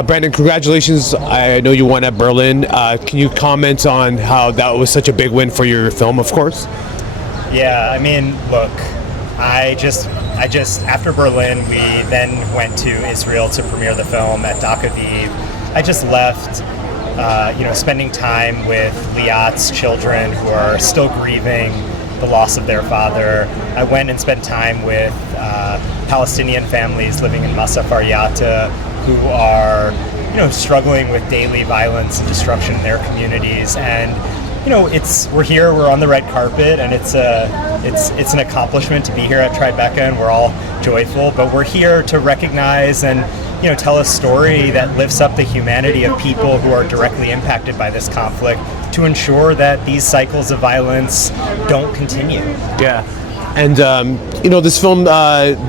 Brandon, congratulations. I know you won at Berlin. Can you comment on how that was such a big win for your film, of course? Yeah, I mean, look, I just after Berlin, we then went to Israel to premiere the film at Dak Aviv. I just left, spending time with Liat's children who are still grieving the loss of their father. I went and spent time with Palestinian families living in Masafar Yatta who are, struggling with daily violence and destruction in their communities. And we're here, we're on the red carpet, and it's an accomplishment to be here at Tribeca, and we're all joyful. But we're here to recognize and tell a story that lifts up the humanity of people who are directly impacted by this conflict, to ensure that these cycles of violence don't continue. Yeah. And, this film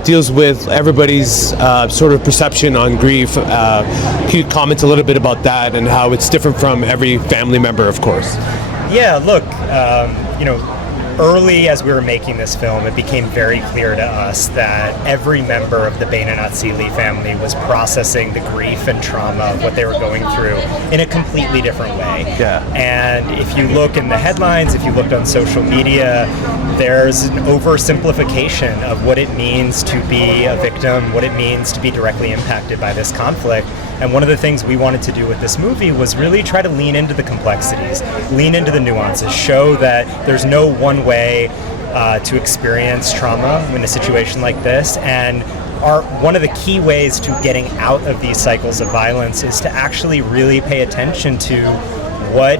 deals with everybody's sort of perception on grief. Can you comment a little bit about that and how it's different from every family member, of course? Yeah, look, early as we were making this film, it became very clear to us that every member of the Beinin family was processing the grief and trauma of what they were going through in a completely different way. Yeah. And if you look in the headlines, if you looked on social media, there's an oversimplification of what it means to be a victim, what it means to be directly impacted by this conflict. And one of the things we wanted to do with this movie was really try to lean into the complexities, lean into the nuances, show that there's no one way to experience trauma in a situation like this. And one of the key ways to getting out of these cycles of violence is to actually really pay attention to what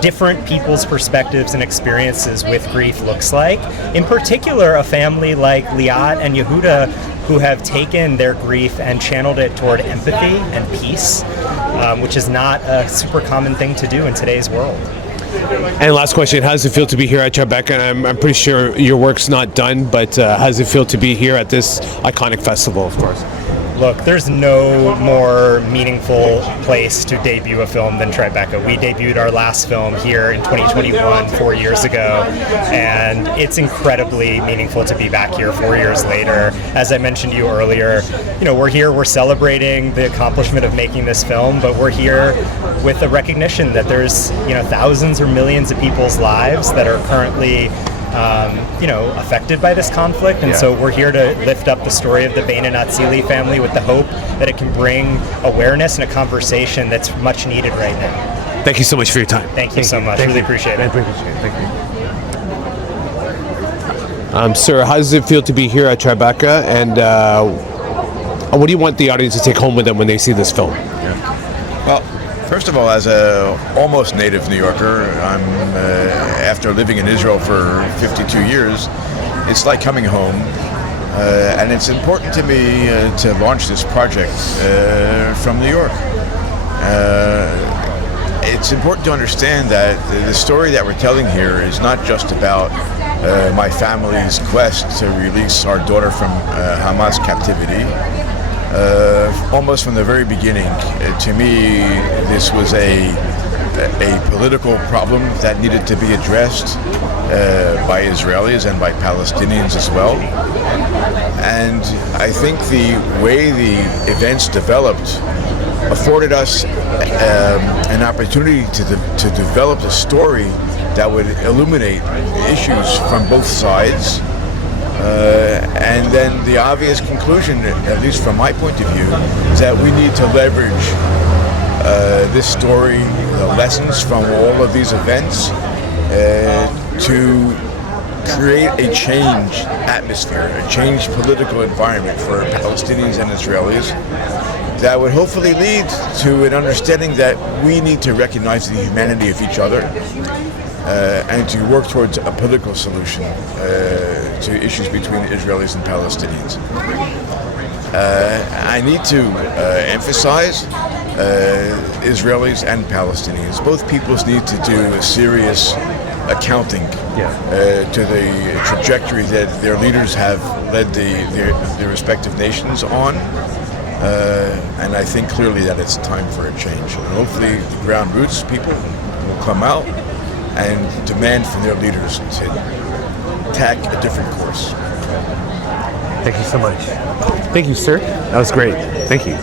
different people's perspectives and experiences with grief looks like. In particular, a family like Liat and Yehuda, who have taken their grief and channeled it toward empathy and peace, which is not a super common thing to do in today's world. And last question, how does it feel to be here at Tribeca? And I'm pretty sure your work's not done, but how does it feel to be here at this iconic festival, of course? Look, there's no more meaningful place to debut a film than Tribeca. We debuted our last film here in 2021, 4 years ago, and it's incredibly meaningful to be back here 4 years later. As I mentioned to you earlier, we're here, we're celebrating the accomplishment of making this film, but we're here with the recognition that there's, thousands or millions of people's lives that are currently affected by this conflict, and so we're here to lift up the story of the Beinin family with the hope that it can bring awareness and a conversation that's much needed right now. Thank you so much for your time. Thank you so much. Really appreciate it. Thank you. Sir, how does it feel to be here at Tribeca, and what do you want the audience to take home with them when they see this film? Well, first of all, as a almost native New Yorker, I'm after living in Israel for 52 years, it's like coming home, and it's important to me to launch this project from New York. It's important to understand that the story that we're telling here is not just about my family's quest to release our daughter from Hamas captivity. Almost from the very beginning, to me, this was a political problem that needed to be addressed by Israelis and by Palestinians as well. And I think the way the events developed afforded us an opportunity to develop a story that would illuminate issues from both sides. And then the obvious conclusion, at least from my point of view, is that we need to leverage this story, the lessons from all of these events, to create a change atmosphere, a changed political environment for Palestinians and Israelis that would hopefully lead to an understanding that we need to recognize the humanity of each other and to work towards a political solution to issues between Israelis and Palestinians. I need to emphasize Israelis and Palestinians. Both peoples need to do a serious accounting to the trajectory that their leaders have led their respective nations on. And I think clearly that it's time for a change. And hopefully the ground roots people will come out and demand from their leaders to tack a different course. Thank you so much. Thank you, sir. That was great. Thank you.